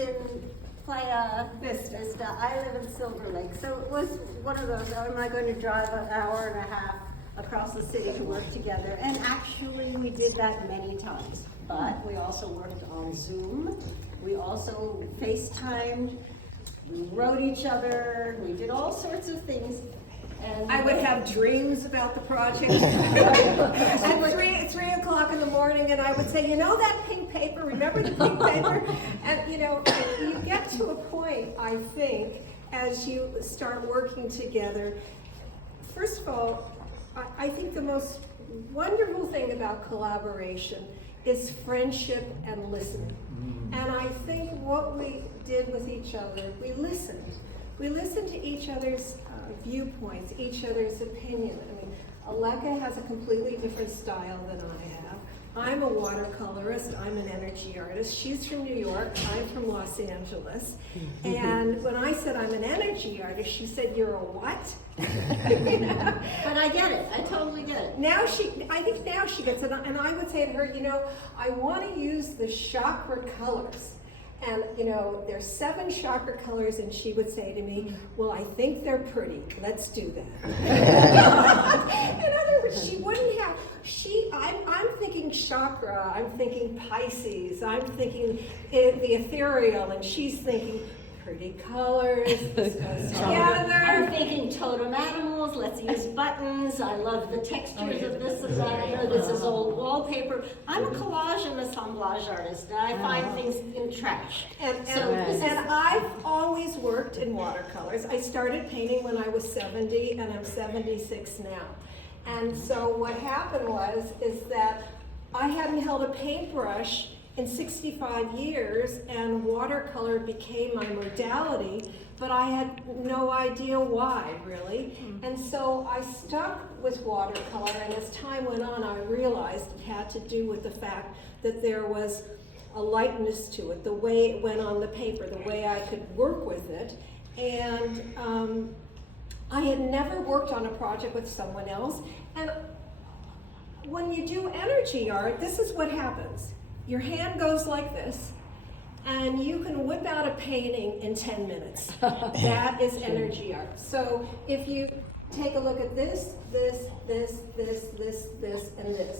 in Playa Vista. I live in Silver Lake. So it was one of those, am I going to drive an hour and a half across the city to work together? And actually we did that many times. But we also worked on Zoom. We also FaceTimed. We wrote each other. We did all sorts of things. And I would have dreams about the project at 3 o'clock in the morning, and I would say, you know that pink paper, remember the pink paper? And you know, you get to a point, I think, as you start working together. First of all, I think the most wonderful thing about collaboration is friendship and listening. And I think what we did with each other, we listened. We listened to each other's viewpoints, each other's opinion. I mean, Aleka has a completely different style than I have. I'm a watercolorist, I'm an energy artist. She's from New York, I'm from Los Angeles. And when I said I'm an energy artist, she said, you're a what? You know? But I get it, I totally get it. I think now she gets it, and I would say to her, you know, I want to use the chakra colors. And, you know, there's 7 chakra colors, and she would say to me, well, I think they're pretty. Let's do that. In other words, she wouldn't have, I'm thinking chakra, I'm thinking Pisces, I'm thinking the ethereal, and she's thinking pretty colors, this goes together. I'm thinking totem animals, let's use buttons, I love the textures of this and that, I know this is old wallpaper. I'm a collage and assemblage artist, and I find things in trash. And I've always worked in watercolors. I started painting when I was 70, and I'm 76 now. And so what happened is that I hadn't held a paintbrush in 65 years, and watercolor became my modality, but I had no idea why, really. And so I stuck with watercolor, and as time went on, I realized it had to do with the fact that there was a lightness to it, the way it went on the paper, the way I could work with it. And I had never worked on a project with someone else, and when you do energy art, this is what happens. Your hand goes like this, and you can whip out a painting in 10 minutes. That is energy art. So if you take a look at this, and this,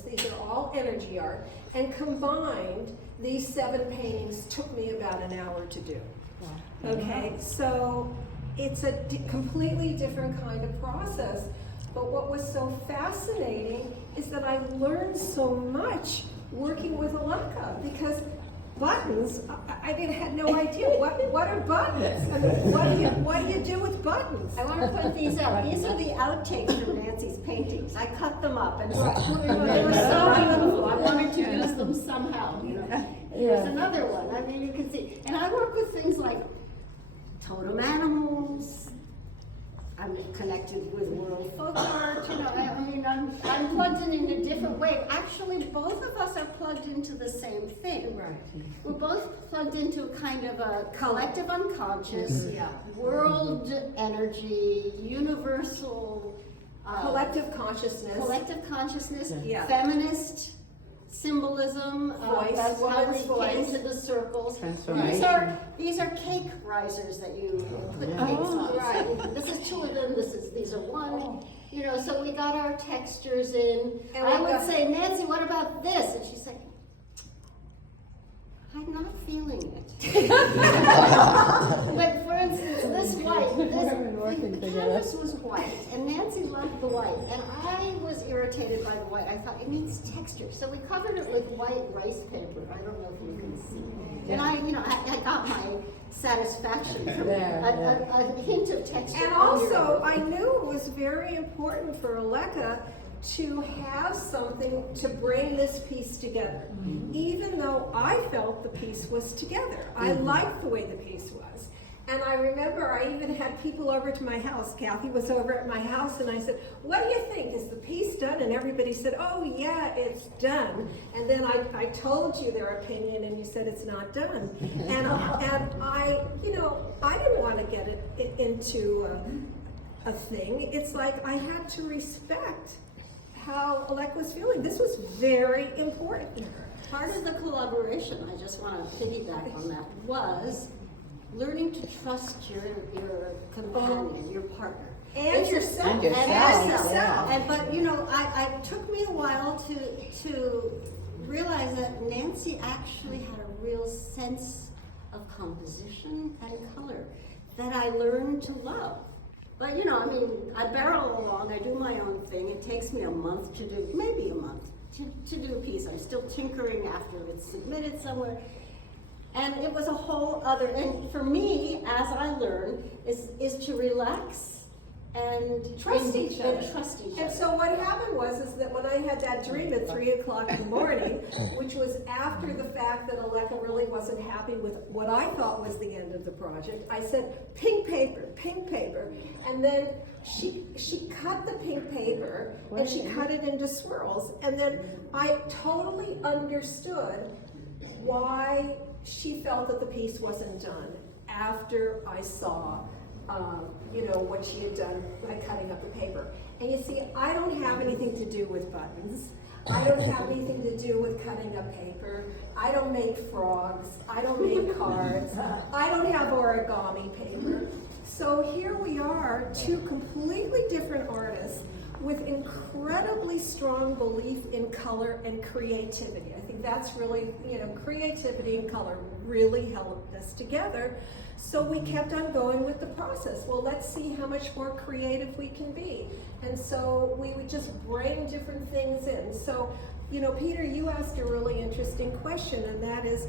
these are all energy art, and combined, these 7 paintings took me about an hour to do. Okay, so it's a completely different kind of process, but what was so fascinating is that I learned so much working with Aleka, because buttons, I had no idea what are buttons. I mean, what do you do with buttons? I want to point these out. These are the outtakes from Nancy's paintings. I cut them up, and they were so beautiful. I wanted to use them somehow. You know, here's another one. I mean, you can see, and I work with things like totem animals. I'm connected with world folk art, you know, I mean, I'm plugged in a different way. Actually, both of us are plugged into the same thing. Right. We're both plugged into a kind of a collective unconscious, world energy, universal, collective consciousness, feminist symbolism, that's how we came to the circles. These are cake risers that you put cakes on. Right. This is 2 of them. These are 1. You know, so we got our textures in. And I would say, Nancy, what about this? And she's like, I'm not feeling it. But for instance, this white, the canvas was white, and Nancy loved the white, and I was irritated by the white. I thought it needs texture, so we covered it with white rice paper. I don't know if you can see. And I got my satisfaction from a hint of texture. And also, I knew it was very important for Aleka to have something to bring this piece together. Even though I felt the piece was together. I liked the way the piece was. And I remember I even had people over to my house. Kathy was over at my house, and I said, what do you think? Is the piece done? And everybody said, oh yeah, it's done. And then I told you their opinion, and you said it's not done. And I, you know, I didn't want to get it into a thing. It's like I had to respect how Aleka was feeling. This was very important to her. Part of the collaboration, I just want to piggyback on that, was learning to trust your companion, your partner. And yourself. And yourself. And yourself. yourself. And, but you know, it took me a while to realize that Nancy actually had a real sense of composition and color that I learned to love. But you know, I mean, I barrel along, I do my own thing. It takes me a month to do, maybe a month, to do a piece. I'm still tinkering after it's submitted somewhere. And it was a whole other, and for me, as I learn, is to relax and Trust each other. And so what happened is that when I had that dream at 3 o'clock in the morning, which was after the fact that Aleka really wasn't happy with what I thought was the end of the project, I said, pink paper, and then she cut the pink paper and she cut it into swirls, and then I totally understood why she felt that the piece wasn't done after I saw what she had done by cutting up the paper. And you see, I don't have anything to do with buttons. I don't have anything to do with cutting up paper. I don't make frogs. I don't make cards. I don't have origami paper. So here we are, two completely different artists with incredibly strong belief in color and creativity. I think that's really, creativity and color really held us together. So we kept on going with the process. Well, let's see how much more creative we can be. And so we would just bring different things in. So, Peter, you asked a really interesting question, and that is,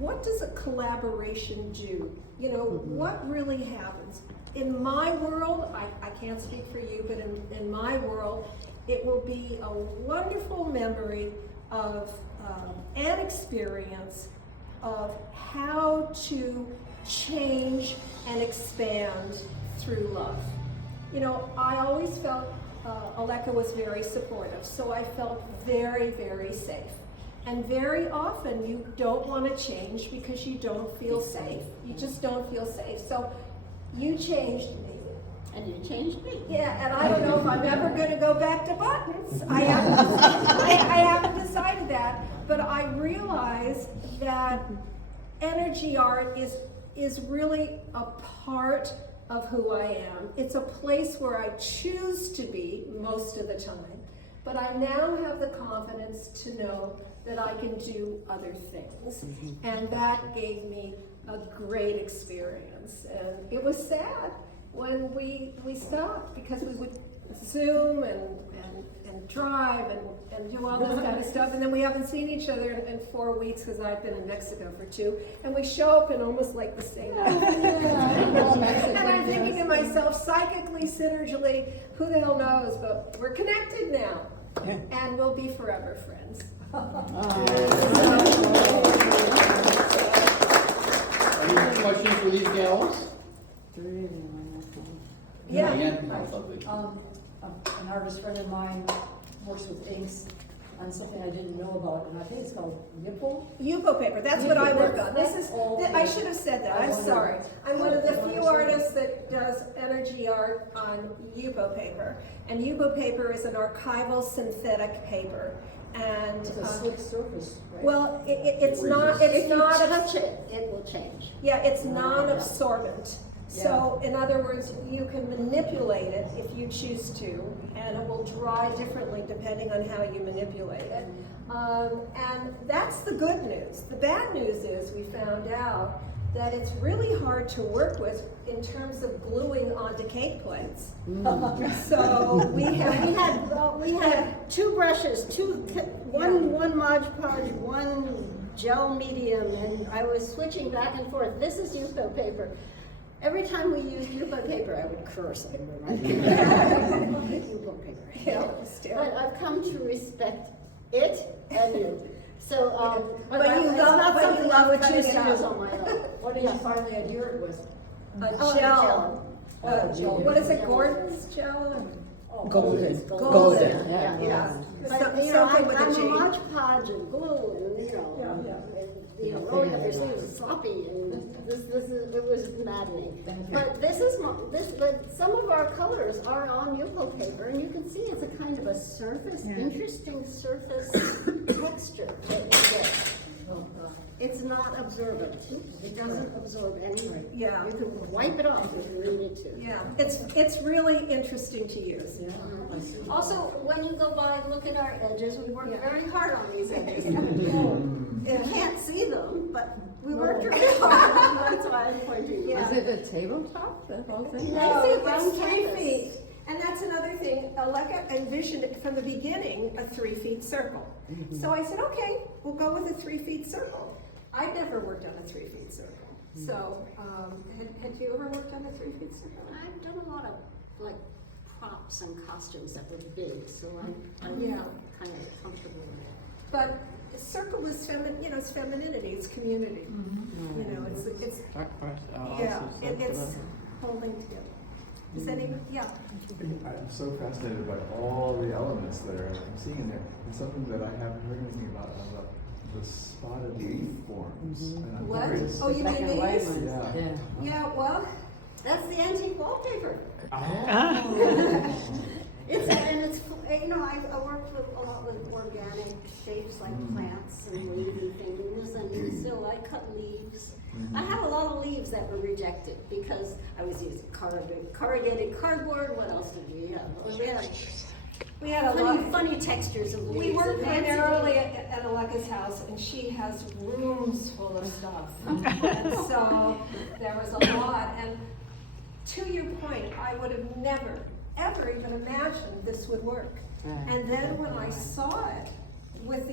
what does a collaboration do? What really happens? In my world, I can't speak for you, but in my world, it will be a wonderful memory of an experience of how to change and expand through love. I always felt Aleka was very supportive, so I felt very, very safe. And very often you don't want to change because you don't feel safe. You just don't feel safe. So you changed me. And you changed me. Yeah, and I don't know if I'm ever going to go back to buttons. I haven't decided that, but I realize that energy art is really a part of who I am. It's a place where I choose to be most of the time, but I now have the confidence to know that I can do other things. And that gave me a great experience. And it was sad when we stopped, because we would Zoom and drive and do all this kind of stuff, and then we haven't seen each other in 4 weeks because I've been in Mexico for 2, and we show up in almost like the same outfit. And I'm thinking to myself, psychically, synergically, who the hell knows, but we're connected now, and we'll be forever friends. Any questions for these gals? Yeah. Again, An artist friend of mine works with inks on something I didn't know about, and I think it's called nipple. Yupo paper, that's what I work on. I should have said that, I'm sorry. I'm one of the few artists that does energy art on Yupo paper. And Yupo paper is an archival synthetic paper. And It's a slick surface, right? well, it's not, If you touch it, it will change. yeah, it's non-absorbent. So, in other words, you can manipulate it if you choose to, and it will dry differently depending on how you manipulate it. And that's the good news. The bad news is we found out that it's really hard to work with in terms of gluing onto cake plates. So we had 2 brushes, one Mod Podge, one gel medium, and I was switching back and forth. This is Yupo paper. Every time we used Yupo paper, I would curse. Yupo paper. But I've come to respect it and you. So, but it's not something I would choose to use on my own. What did you finally adhere it with? a gel. Gel. What is it, Gordon's gel? Golden. Golden. Yeah. But, you know, I'm a Mod Podge and glue and, rolling up your sleeves is sloppy, and it was madness. Stephanie. Thank you. But but some of our colors are on Yupo paper, and you can see it's a kind of a surface, interesting surface texture that you get. It's not absorbent. It doesn't absorb anything. Yeah. You can wipe it off if you really need to. Yeah, it's really interesting to use. Yeah. I see. Also, when you go by and look at our edges, we work very hard on these edges. You can't see them, but we worked really hard. That's why I'm pointing. Yeah. Is it a tabletop, the whole thing? I see it round it's 3 canvas. feet. And that's another thing, Aleka envisioned it from the beginning, a 3 feet circle. So I said, okay, we'll go with a 3 feet circle. I'd never worked on a 3 feet circle. So, had you ever worked on a 3 feet circle? I've done a lot of like props and costumes that were big, so I'm Yeah. kind of comfortable with it. But a circle is it's femininity, it's community. You know, it's holding together. Does anyone, yeah. I'm so fascinated by all the elements that I'm seeing in there. And something that I haven't heard anything about the spotted leaf forms. And I'm What? curious. Oh, you Black mean and white these? ones. Yeah. Yeah, well, That's the antique wallpaper. Oh. It's I worked with a lot with organic shapes like plants and wavy things, and so I cut leaves. I had a lot of leaves that were rejected because I was using corrugated cardboard. What else did we have? we had a lot. Funny textures of leaves. We work and Nancy- primarily at Aleka's house, and she has rooms full of stuff. And so there was a lot. And to your point, I would have never, ever even imagined this would work. Right. And then when I saw it with